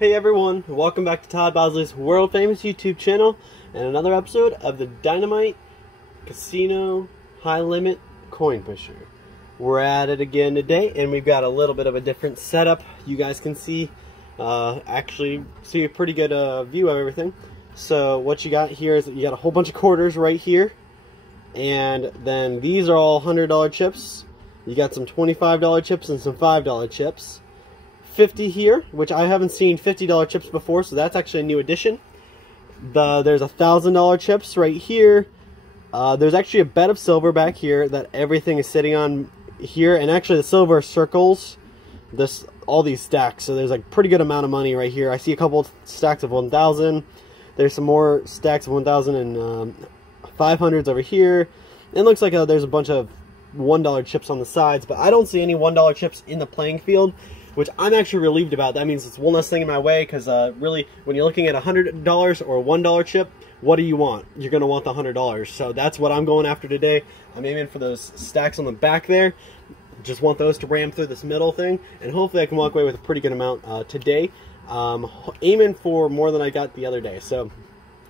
Hey everyone, welcome back to Todd Bosley's world famous YouTube channel and another episode of the Dynamite Casino High Limit Coin Pusher. We're at it again today and we've got a little bit of a different setup. You guys can see, actually see a pretty good view of everything. So what you got here is that you got a whole bunch of quarters right here, and then these are all $100 chips. You got some $25 chips and some $5 chips. 50 here, which I haven't seen $50 chips before, so that's actually a new addition. There's $1,000 chips right here. There's actually a bed of silver back here that everything is sitting on here, and actually the silver circles all these stacks, so there's like pretty good amount of money right here. I see a couple stacks of 1,000. There's some more stacks of 1,000 and 500s over here. It looks like there's a bunch of $1 chips on the sides, but I don't see any $1 chips in the playing field, which I'm actually relieved about. That means it's one less thing in my way, because really, when you're looking at $100 or a $1 chip, what do you want? You're going to want the $100. So that's what I'm going after today. I'm aiming for those stacks on the back there. Just want those to ram through this middle thing, and hopefully I can walk away with a pretty good amount today. Aiming for more than I got the other day. So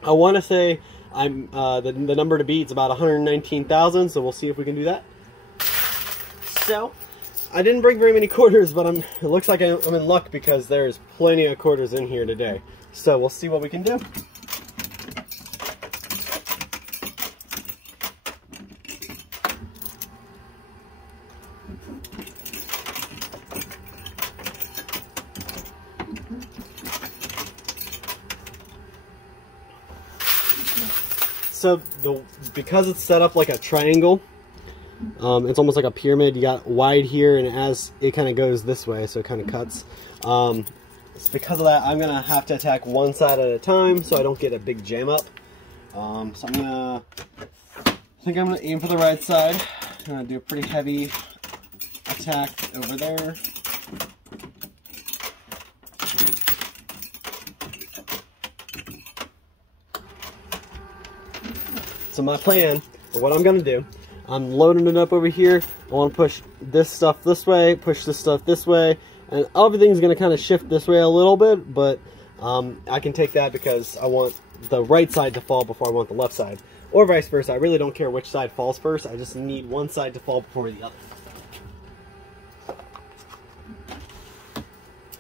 I want to say I'm the number to beat is about 119,000, so we'll see if we can do that. So I didn't bring very many quarters, but it looks like I'm in luck because there's plenty of quarters in here today. So we'll see what we can do. So because it's set up like a triangle, it's almost like a pyramid. You got wide here, and as it kind of goes this way, so it kind of cuts. It's because of that, I'm going to have to attack one side at a time so I don't get a big jam up. So I think I'm going to aim for the right side. I'm going to do a pretty heavy attack over there. So my plan, or what I'm going to do, I'm loading it up over here. I want to push this stuff this way, push this stuff this way, and everything's going to kind of shift this way a little bit, but I can take that because I want the right side to fall before I want the left side. Or vice versa. I really don't care which side falls first. I just need one side to fall before the other.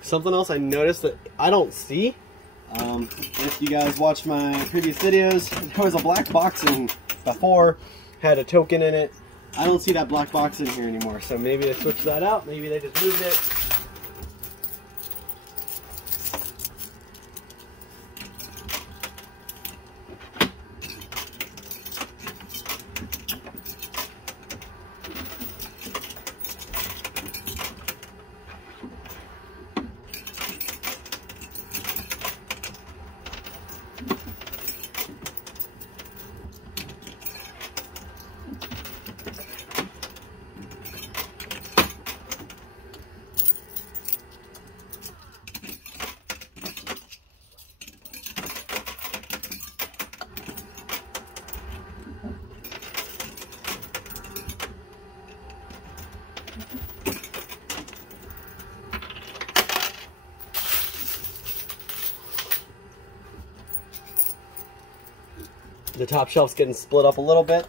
Something else I noticed that I don't see, if you guys watched my previous videos, there was a black box in before, had a token in it. I don't see that black box in here anymore, so maybe they switched that out, maybe they just moved it. The top shelf's getting split up a little bit.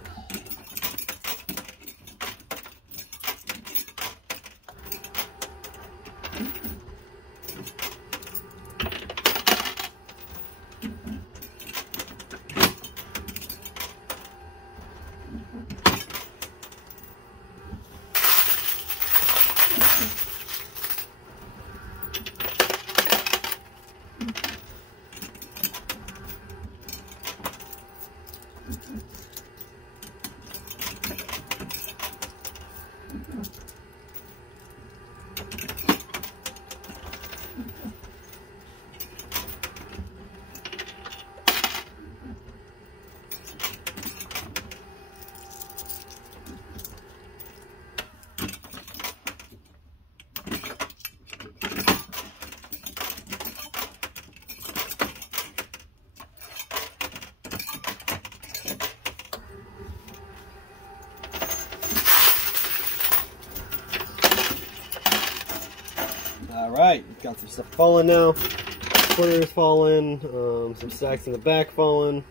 Alright, got some stuff falling now. quarters fallen, some stacks in the back fallen.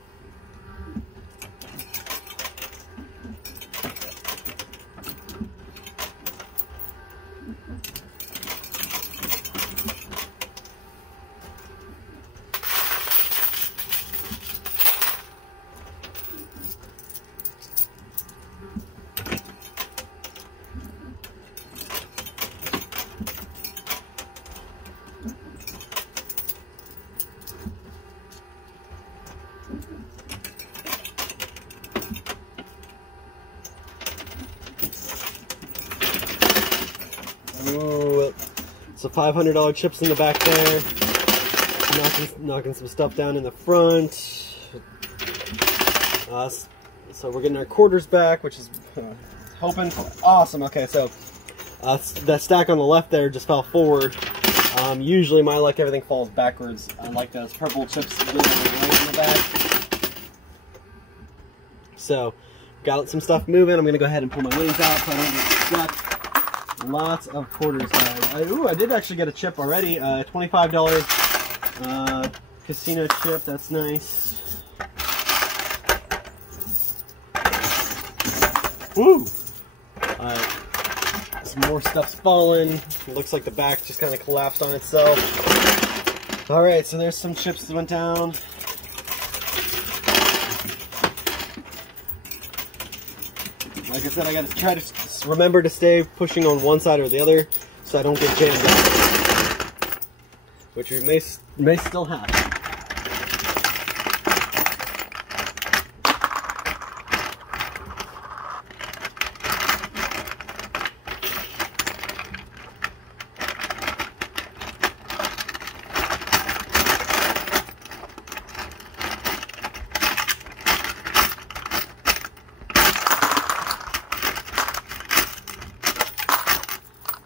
Ooh, some $500 chips in the back there. Knocking some stuff down in the front. So we're getting our quarters back, which is hoping for. Awesome. Okay, so that stack on the left there just fell forward. Usually, my luck, everything falls backwards. I like those purple chips right in the back. So, got some stuff moving. I'm gonna go ahead and pull my winnings out so I don't get stuck. Lots of quarters. I did actually get a chip already. $25 casino chip. That's nice. Woo! Some more stuff's fallen. It looks like the back just kind of collapsed on itself. All right, so there's some chips that went down. Like I said, I got to try to remember to stay pushing on one side or the other so I don't get jammed up, which we may still happen.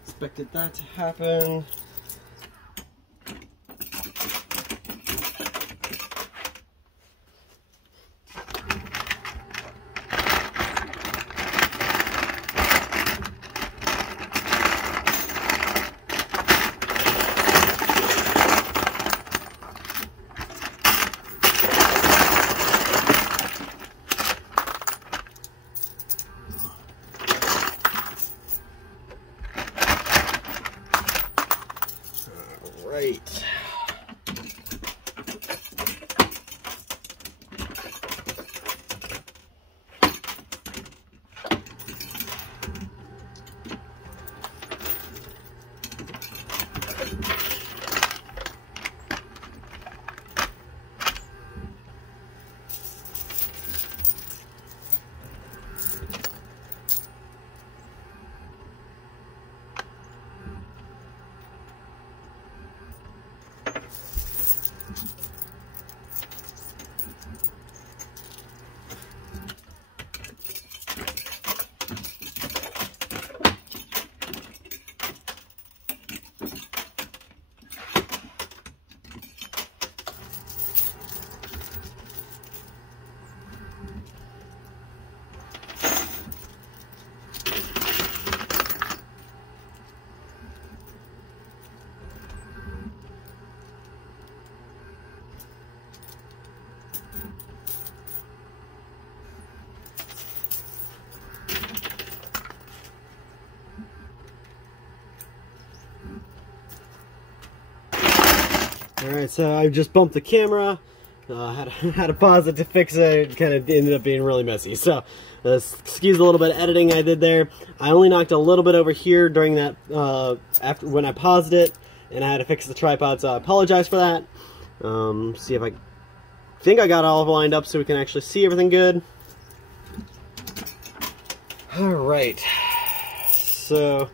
Expected that to happen. Right. Alright, so I just bumped the camera, had to pause it to fix it. It kind of ended up being really messy. So, excuse a little bit of editing I did there. I only knocked a little bit over here during that, after when I paused it, and I had to fix the tripod, so I apologize for that. See if I think I got all lined up so we can actually see everything good. Alright, so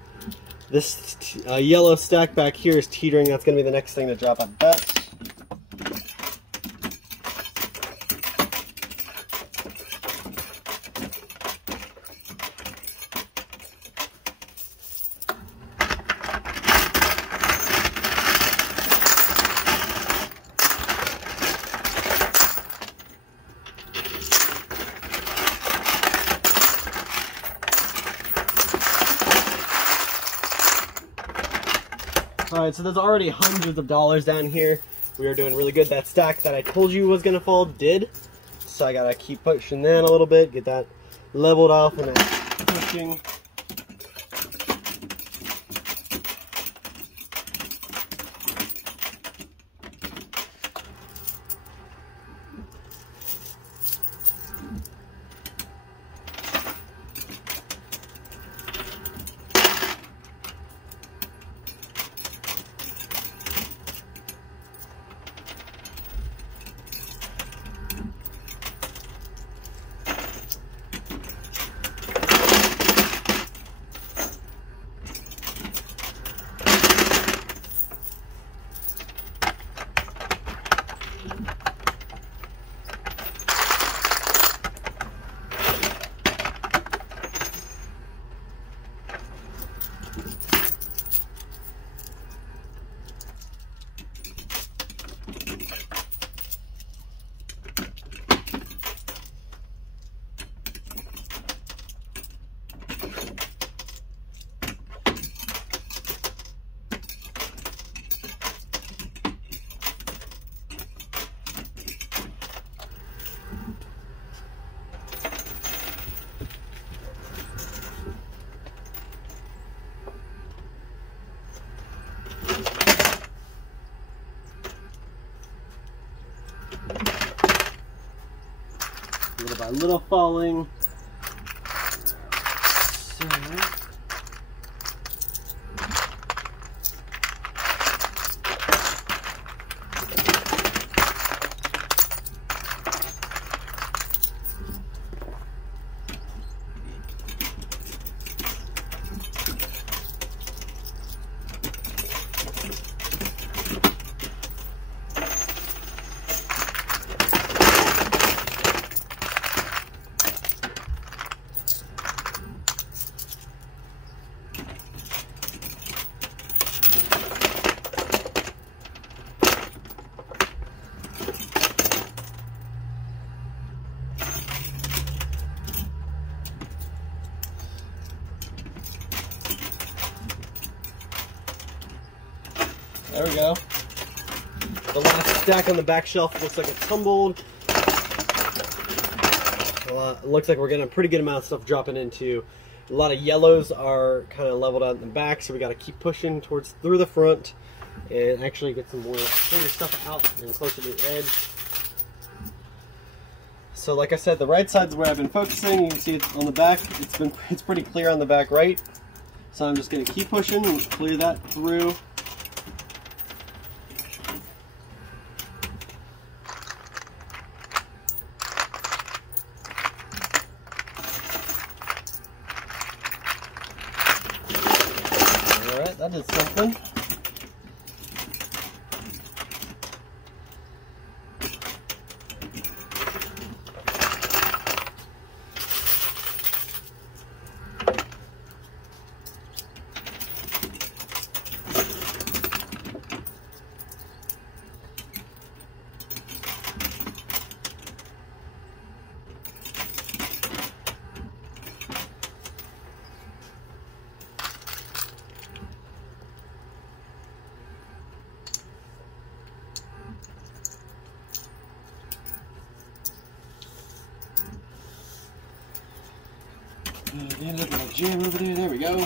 this yellow stack back here is teetering. That's going to be the next thing to drop, I bet. Alright, so there's already hundreds of dollars down here. we are doing really good. That stack that I told you was going to fall did. So I got to keep pushing that a little bit, get that leveled off and that pushing. Little by little falling. So, there we go. The last stack on the back shelf looks like it tumbled. It looks like we're getting a pretty good amount of stuff dropping into. A lot of yellows are kind of leveled out in the back, so we got to keep pushing through the front and actually get some more cleaner stuff out and closer to the edge. So like I said, the right side's where I've been focusing. You can see it's on the back. It's pretty clear on the back right. So I'm just going to keep pushing and clear that through. Alright, that did something. End up in a jam over there. There we go.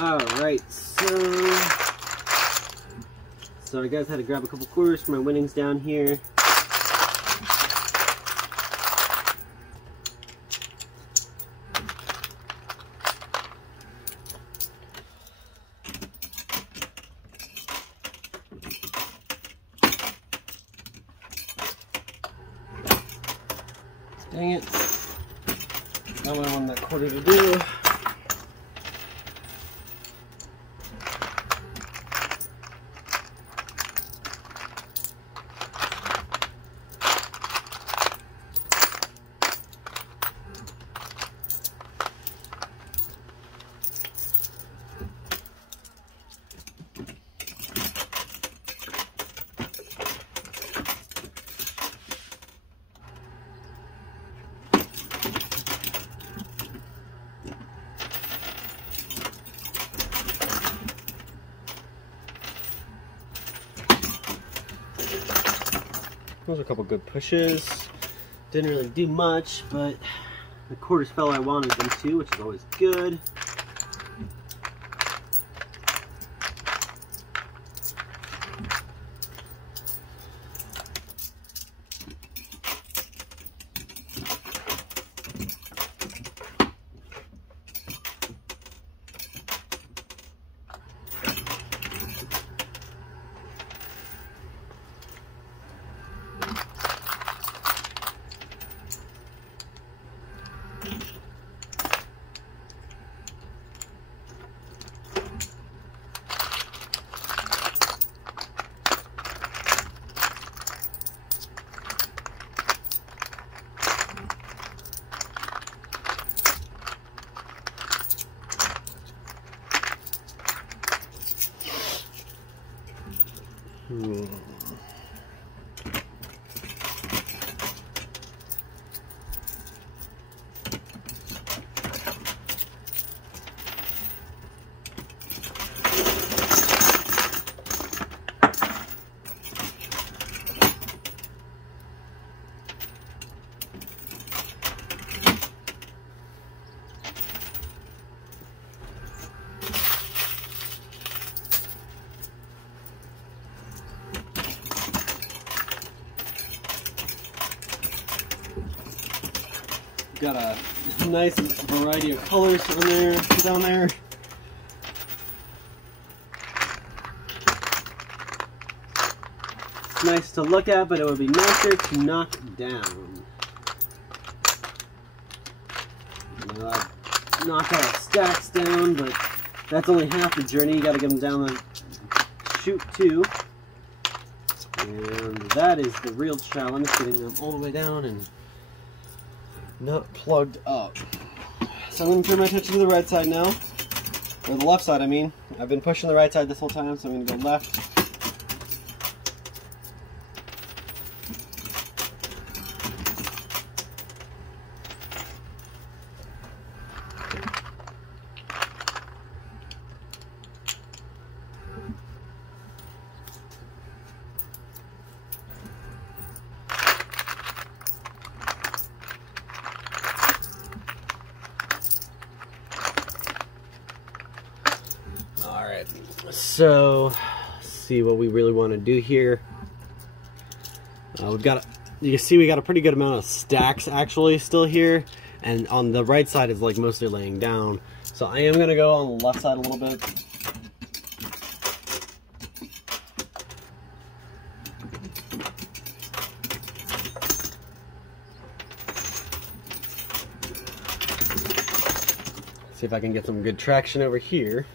Alright, so I guys had to grab a couple quarters for my winnings down here. Dang it. Not what I wanted that quarter to do. Those are a couple good pushes. Didn't really do much, but the quarters fell I wanted them to, which is always good. Got a nice variety of colors down there. It's nice to look at, but it would be nicer to knock down. Knock all the stacks down, but that's only half the journey. You got to get them down the chute too. And that is the real challenge, getting them all the way down and not plugged up. So I'm going to turn my attention to the right side now, or the left side I mean. I've been pushing the right side this whole time, so I'm going to go left. So, let's see what we really want to do here. You can see we got a pretty good amount of stacks actually still here, and on the right side is like mostly laying down. So I am going to go on the left side a little bit. See if I can get some good traction over here.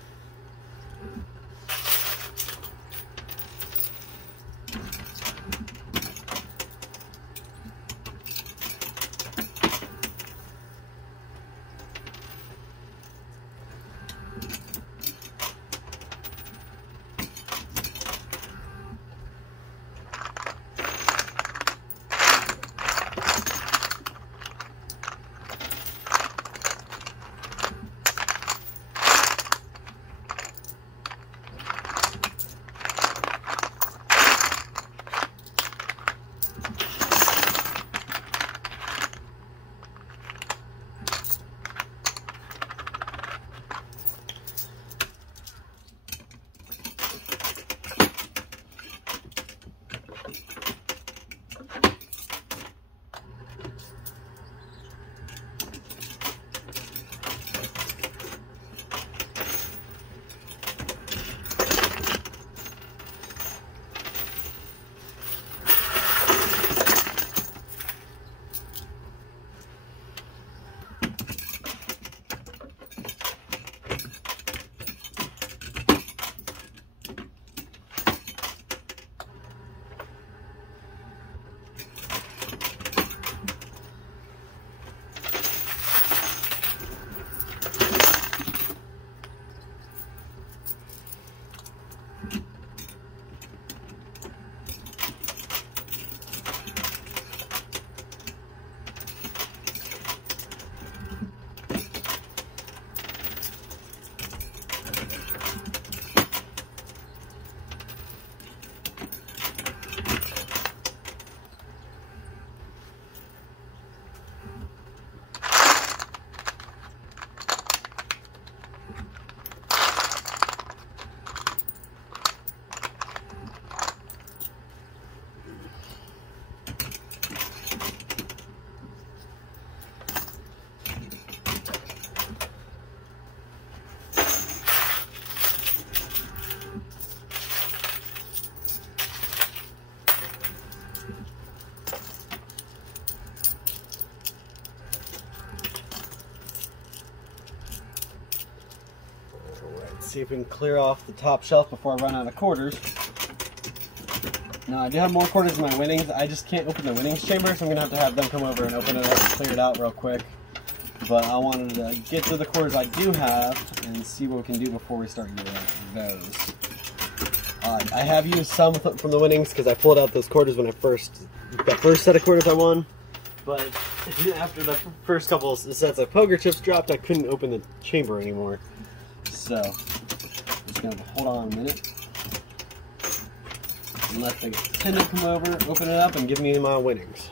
see if we can clear off the top shelf before I run out of quarters. Now I do have more quarters in my winnings. I just can't open the winnings chamber, so I'm going to have them come over and open it up and clear it out real quick. But I wanted to get to the quarters I do have and see what we can do before we start using those. I have used some from the winnings because I pulled out those quarters when that first set of quarters I won. But after the first couple of sets of poker chips dropped, I couldn't open the chamber anymore. So, I'm just going to hold on a minute and let the attendant come over, open it up, and give me my winnings.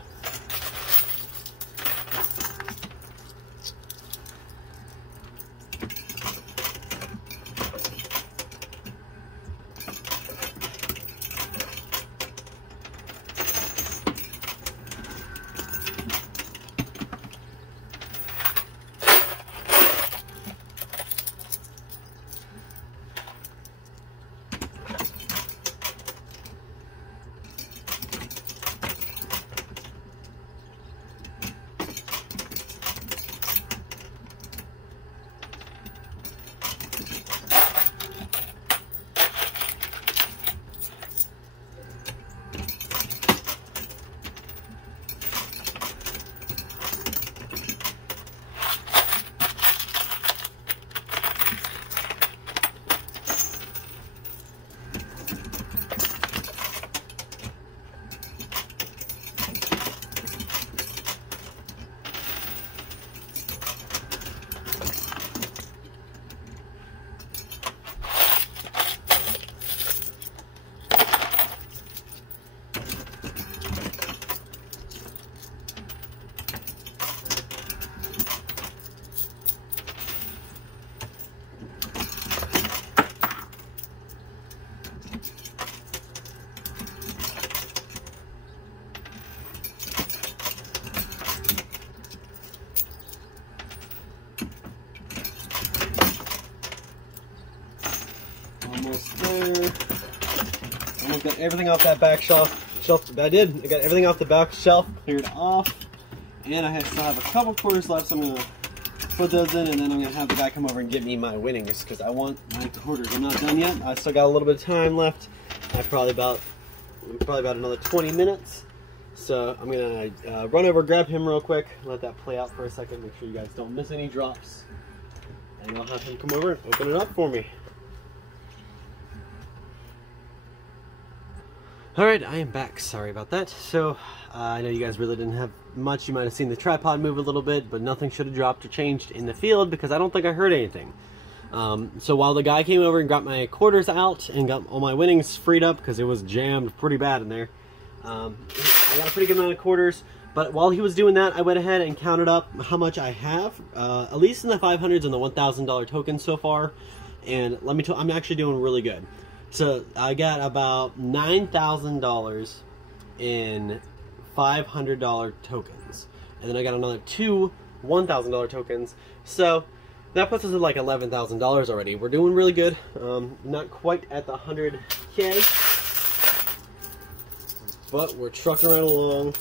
Almost there. Almost got everything off that back shelf. I got everything off the back shelf cleared off. And I still have a couple quarters left, so I'm going to put those in, and then I'm going to have the guy come over and get me my winnings, because I want my quarters. I'm not done yet. I still got a little bit of time left. I probably about another 20 minutes. So I'm going to run over, grab him real quick, let that play out for a second, make sure you guys don't miss any drops. And I'll have him come over and open it up for me. Alright, I am back. Sorry about that. So, I know you guys really didn't have much. You might have seen the tripod move a little bit, but nothing should have dropped or changed in the field because I don't think I heard anything. So while the guy came over and got my quarters out and got all my winnings freed up because it was jammed pretty bad in there, I got a pretty good amount of quarters. But while he was doing that, I went ahead and counted up how much I have, at least in the 500s and the $1,000 tokens so far. And let me tell you, I'm actually doing really good. So I got about $9,000 in $500 tokens. And then I got another two $1,000 tokens. So that puts us at like $11,000 already. We're doing really good. Not quite at the 100K, but we're trucking right along.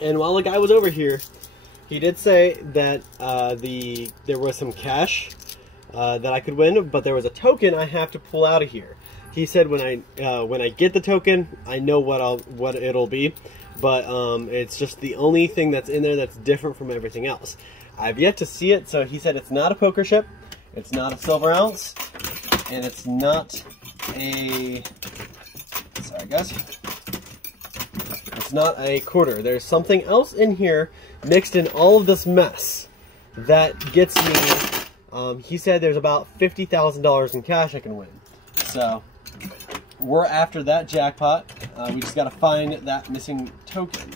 And while the guy was over here, he did say that there was some cash that I could win, but there was a token I have to pull out of here. He said when I get the token, I know what it'll be, but it's just the only thing that's in there that's different from everything else. I've yet to see it, so he said it's not a poker chip, it's not a silver ounce, and it's not a, sorry guys, it's not a quarter. There's something else in here mixed in all of this mess that gets me, he said there's about $50,000 in cash I can win. So we're after that jackpot. We just got to find that missing token.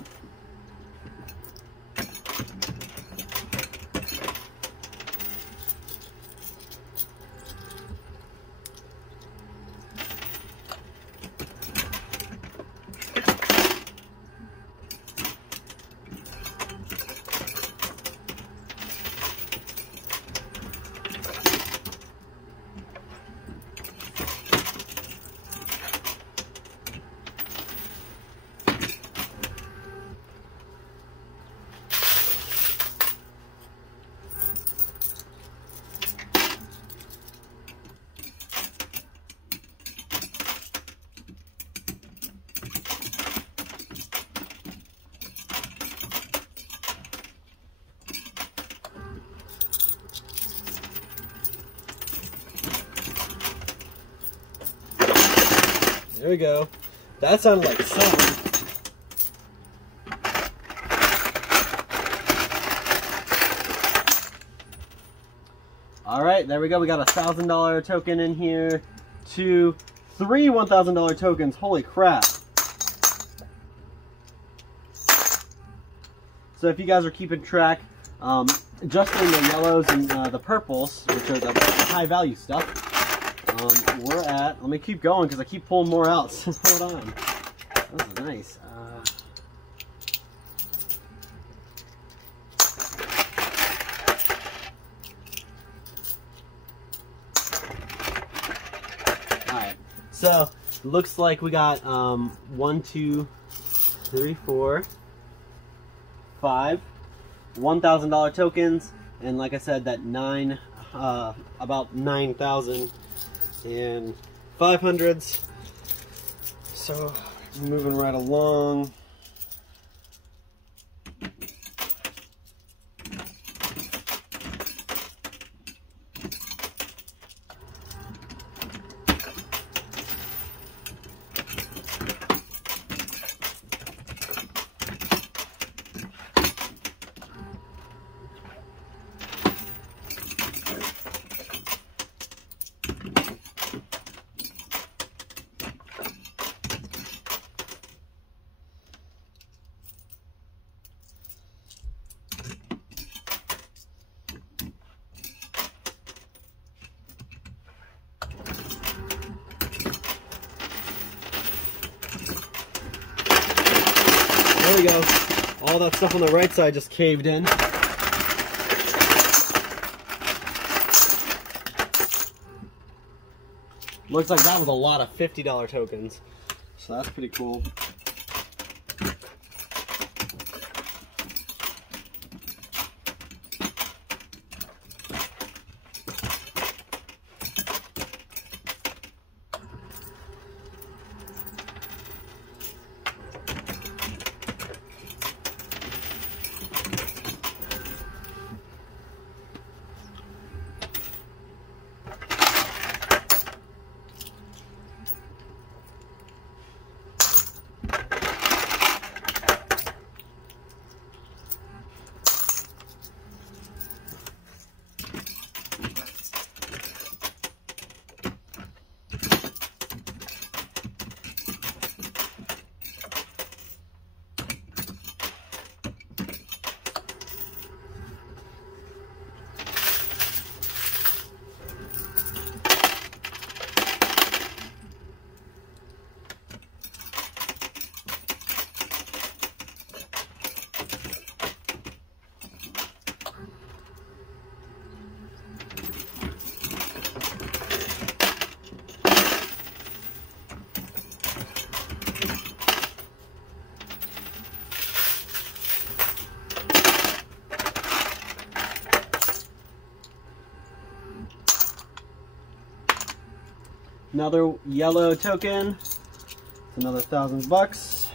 There we go. That sounded like something. Alright, there we go. We got a $1,000 token in here. 3 $1,000 tokens. Holy crap. So if you guys are keeping track, just in the yellows and the purples, which are the high value stuff, we're at, let me keep going because I keep pulling more out. So hold on. That was nice. Alright, so looks like we got 1, 2, 3, 4, 5 $1,000 tokens, and like I said, that about 9,000 in 500s. So moving right along. There we go. All that stuff on the right side just caved in. Looks like that was a lot of $50 tokens. So that's pretty cool. Another yellow token. It's another $1,000.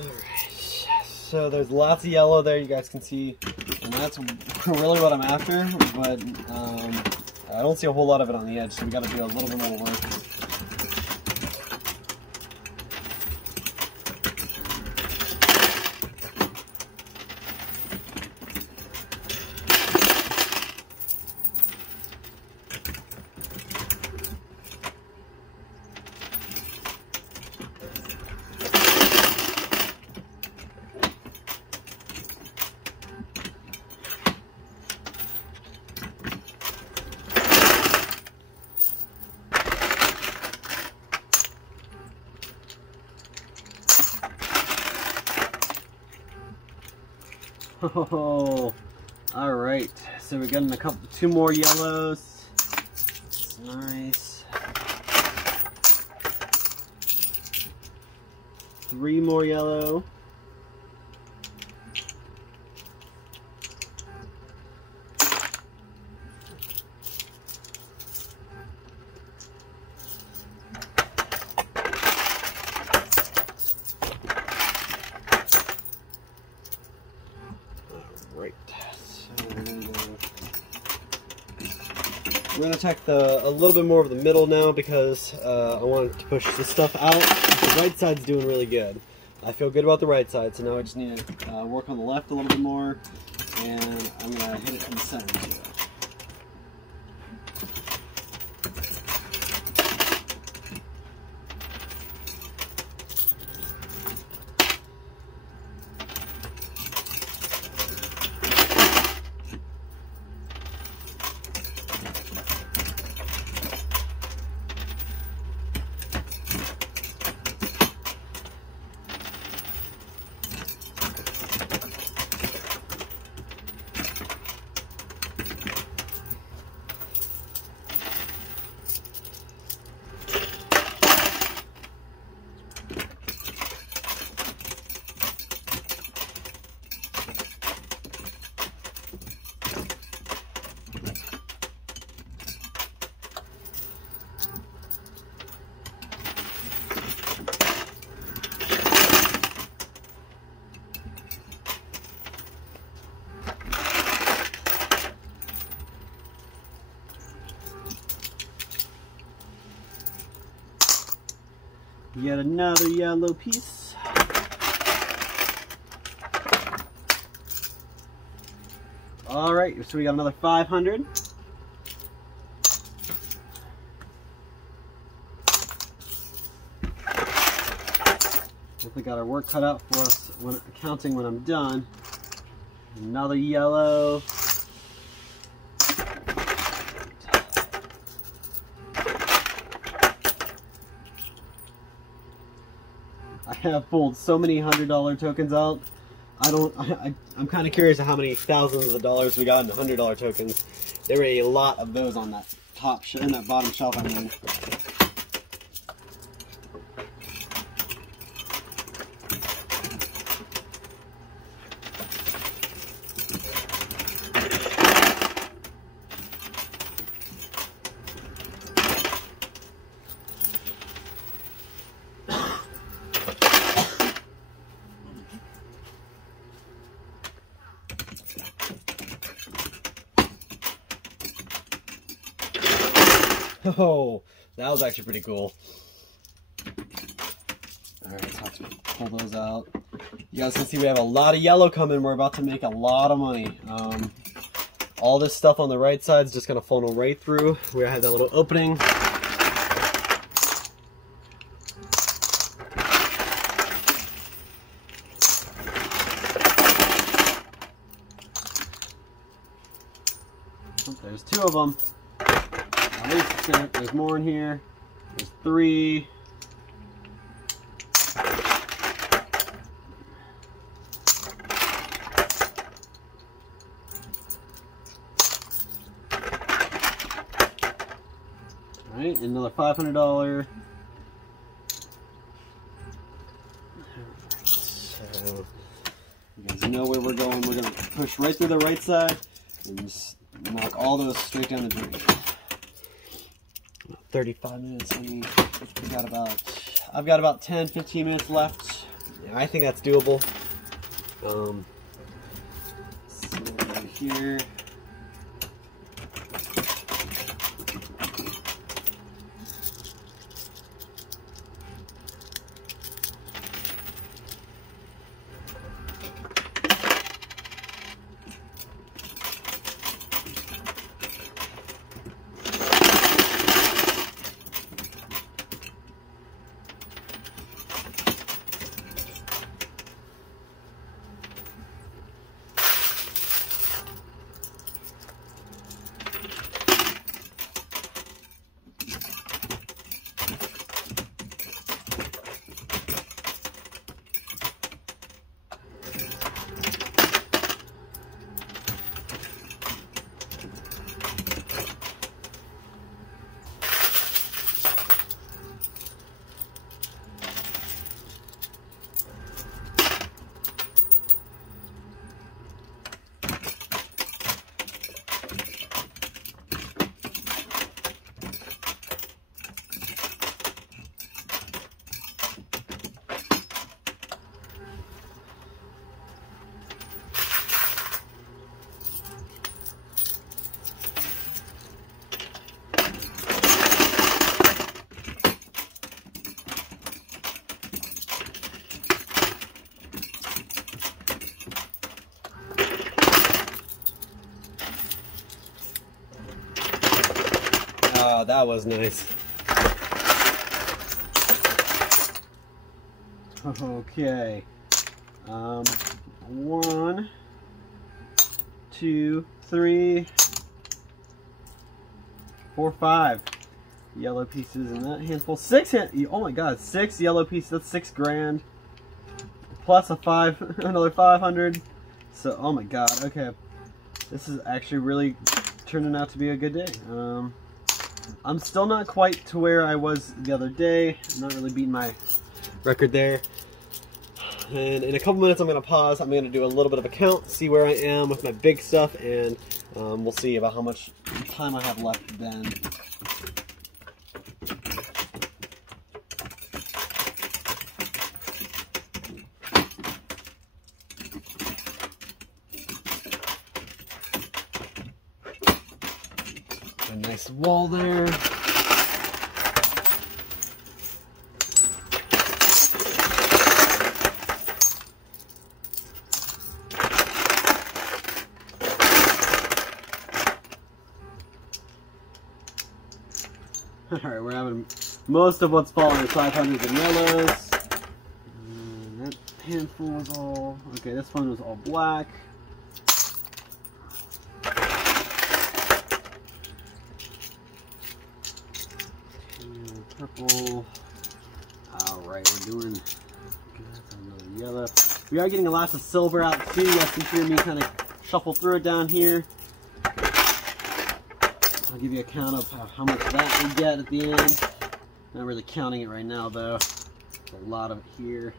Alright, so there's lots of yellow there, you guys can see, and that's really what I'm after, but I don't see a whole lot of it on the edge, so we got to do a little bit more work. Oh, all right. So we're getting two more yellows. That's nice. 3 more yellow. going to attack a little bit more of the middle now because I want to push this stuff out. The right side's doing really good. I feel good about the right side, so now I just need to work on the left a little bit more, and I'm going to hit it in the center too. Yet another yellow piece. Alright, so we got another 500. Definitely got our work cut out for us when counting when I'm done. Another yellow. I have pulled so many $100 tokens out. I'm kind of curious of how many thousands of dollars we got in $100 tokens. There were a lot of those on that in that bottom shelf, I mean. Oh, that was actually pretty cool. Alright, so let's pull those out. You guys can see we have a lot of yellow coming. We're about to make a lot of money. All this stuff on the right side is just going to funnel right through. We have that little opening. Oh, there's two of them. There's more in here. There's three. Alright, another $500. So, you guys know where we're going. We're going to push right through the right side and just knock all those straight down the drain. 35 minutes. I've got about 10-15 minutes left. Yeah, I think that's doable. So right here. That was nice. Okay. 1, 2, 3, 4, 5 yellow pieces in that handful. Oh my god, 6 yellow pieces. That's 6 grand. Plus a 5, another 500. So, oh my god, okay. This is actually really turning out to be a good day. I'm still not quite to where I was the other day. I'm not really beating my record there. And in a couple minutes I'm going to pause. I'm going to do a little bit of a count, see where I am with my big stuff, and we'll see about how much time I have left then. A nice wall there. Alright, we're having most of what's falling is 500s and yellows. And that handful was all... Okay, this one was all black. Purple. Alright, we're doing another yellow. We are getting lots of silver out too. You guys can hear me kind of shuffle through it down here. I'll give you a count of how much that we get at the end. Not really counting it right now though. There's a lot of it here.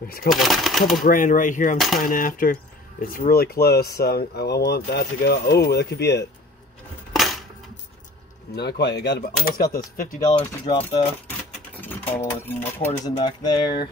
There's a couple grand right here I'm trying after. It's really close, so I want that to go. Oh, that could be it. Not quite. I almost got those $50 to drop though. Probably with more quarters in back there.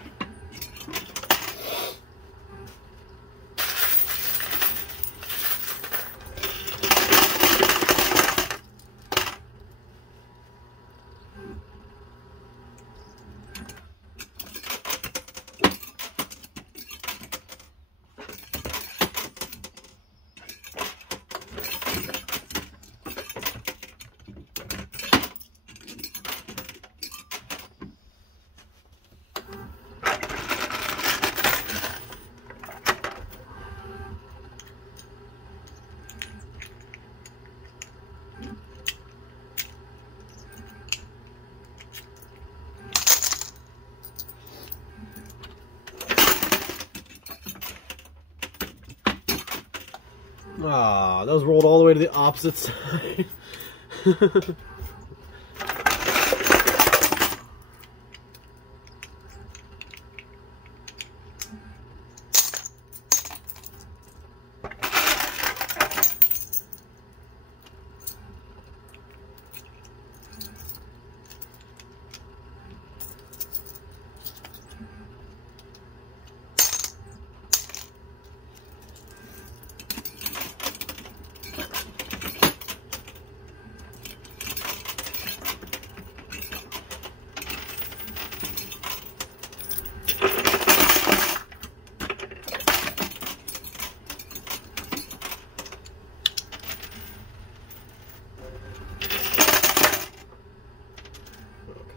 Ah, those rolled all the way to the opposite side.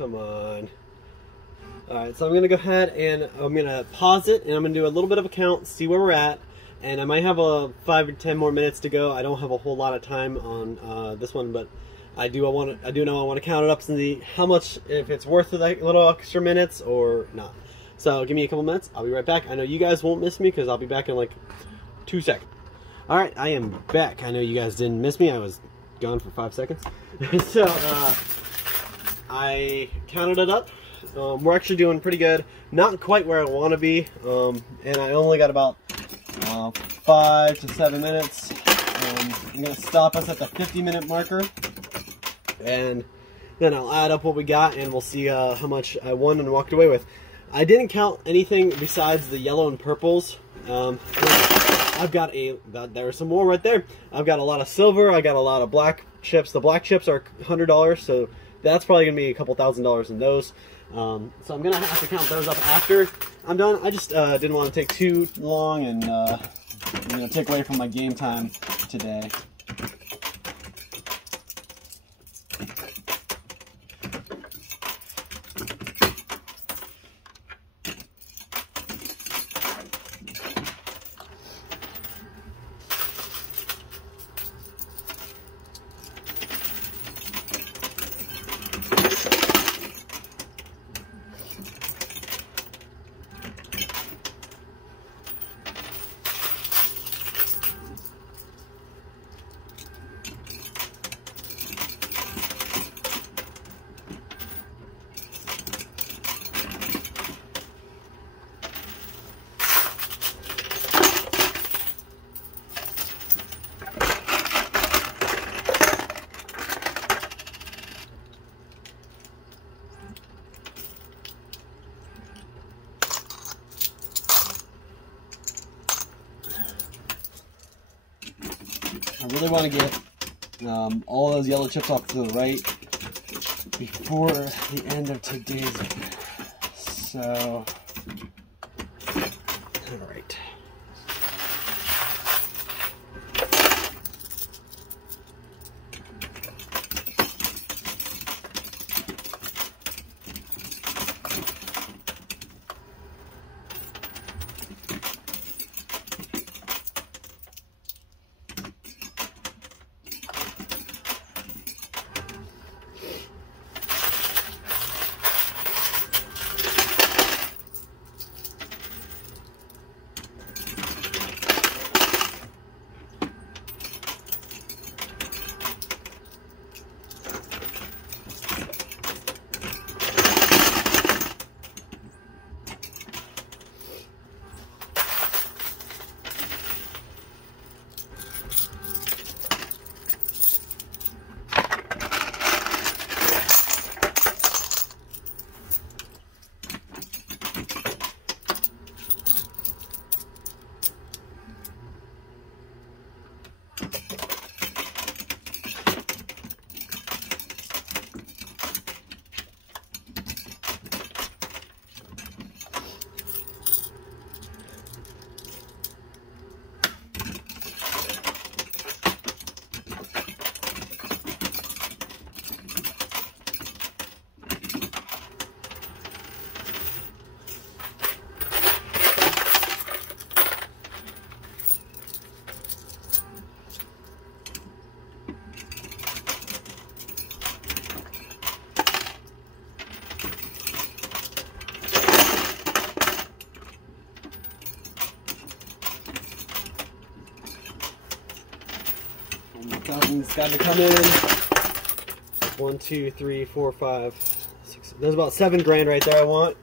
Come on. Alright, so I'm going to go ahead and I'm going to pause it, and I'm going to do a little bit of a count, see where we're at. And I might have 5 or 10 more minutes to go. I don't have a whole lot of time on this one, but I do know I want to count it up and see how much, if it's worth the little extra minutes or not. So give me a couple minutes. I'll be right back. I know you guys won't miss me because I'll be back in like 2 seconds. Alright, I am back. I know you guys didn't miss me. I was gone for 5 seconds. So I counted it up. We're actually doing pretty good. Not quite where I want to be. And I only got about 5 to 7 minutes. I'm going to stop us at the 50-minute marker. And then I'll add up what we got, and we'll see how much I won and walked away with. I didn't count anything besides the yellow and purples. I've got there are some more right there. I've got a lot of silver. I got a lot of black chips. The black chips are $100, so that's probably going to be a couple $1,000s in those. So I'm going to have to count those up after I'm done. I just didn't want to take too long and take away from my game time today. I really want to get all those yellow chips off to the right before the end of today's video. So, all right. It's got to come in. 1, 2, 3, 4, 5, 6. There's about $7 right there I want.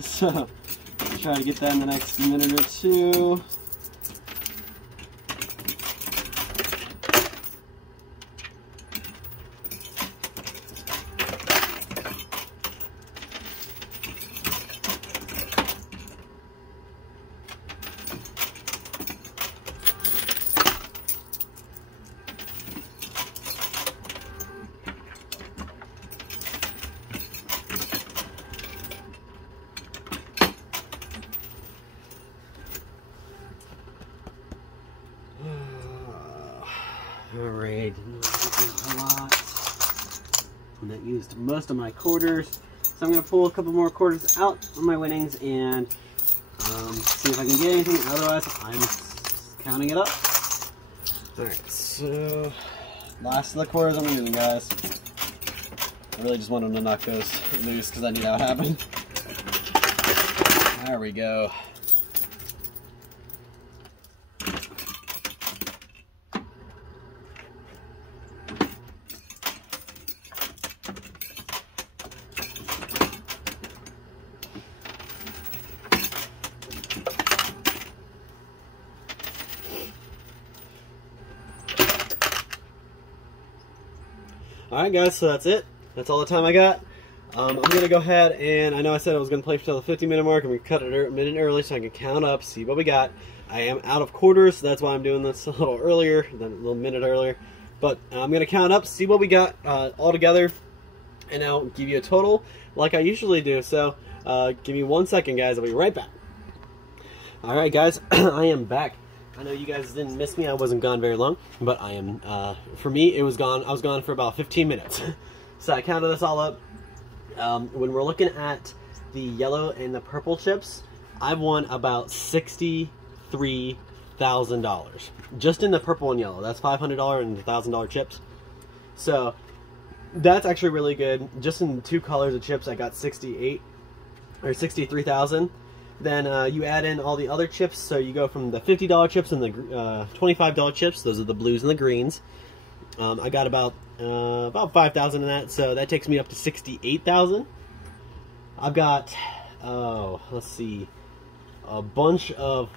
So try to get that in the next minute or two. used most of my quarters. So I'm going to pull a couple more quarters out of my winnings and see if I can get anything. Otherwise, I'm counting it up. Alright, so last of the quarters I'm using, guys. I really just want them to knock those loose because I knew that would happen. There we go. Alright guys, so that's it. That's all the time I got. I'm going to go ahead and, I know I said I was going to play till the 50-minute mark. I'm going to cut it a minute early so I can count up, see what we got. I am out of quarters, so that's why I'm doing this a little earlier, a little minute earlier. But I'm going to count up, see what we got all together, and I'll give you a total like I usually do. So give me 1 second, guys. I'll be right back. Alright guys, I am back. I know you guys didn't miss me. I wasn't gone very long, but I am, for me, it was gone. I was gone for about 15 minutes. So I counted this all up. When we're looking at the yellow and the purple chips, I've won about $63,000. Just in the purple and yellow. That's $500 and $1,000 chips. So that's actually really good. Just in 2 colors of chips, I got 63,000. Then you add in all the other chips, so you go from the $50 chips and the $25 chips. Those are the blues and the greens. I got about 5,000 in that, so that takes me up to 68,000. I've got let's see, a bunch of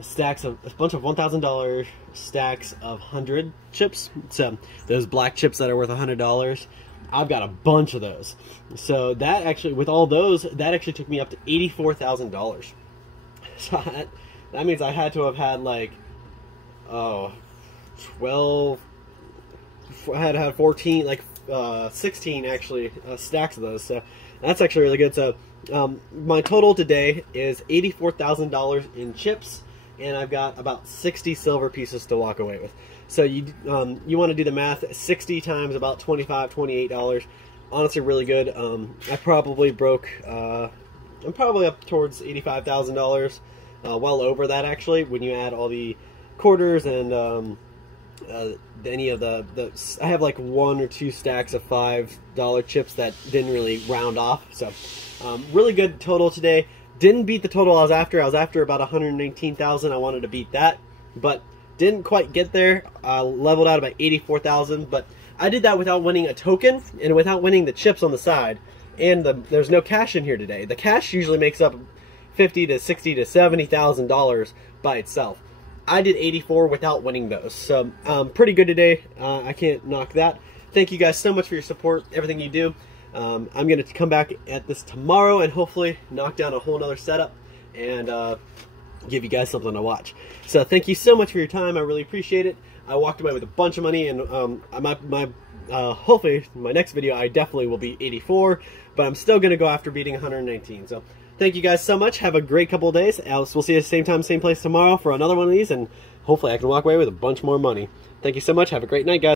stacks of $1,000 stacks of 100 chips. So those black chips that are worth $100. I've got a bunch of those. So that actually, with all those, that actually took me up to $84,000. So that means I had to have had like, 12, I had to have 14, like 16 actually, stacks of those. So that's actually really good. So my total today is $84,000 in chips, and I've got about 60 silver pieces to walk away with. So you want to do the math. 60 times about $28. Honestly, really good. I probably broke. I'm probably up towards $85,000. Well over that actually, when you add all the quarters and any of the. I have like 1 or 2 stacks of $5 chips that didn't really round off. So really good total today. Didn't beat the total I was after. I was after about 119,000. I wanted to beat that, but didn't quite get there. Leveled out about 84,000, but I did that without winning a token and without winning the chips on the side. And there's no cash in here today. The cash usually makes up $50,000 to $60,000 to $70,000 by itself. I did 84 without winning those, so pretty good today. I can't knock that. Thank you guys so much for your support, everything you do. I'm going to come back at this tomorrow and hopefully knock down a whole nother setup and give you guys something to watch. So thank you so much for your time. I really appreciate it. I walked away with a bunch of money, and hopefully my next video I definitely will beat 84, but I'm still going to go after beating 119. So thank you guys so much. Have a great couple of days. We'll see you at the same time, same place tomorrow for another one of these, and hopefully I can walk away with a bunch more money. Thank you so much. Have a great night, guys.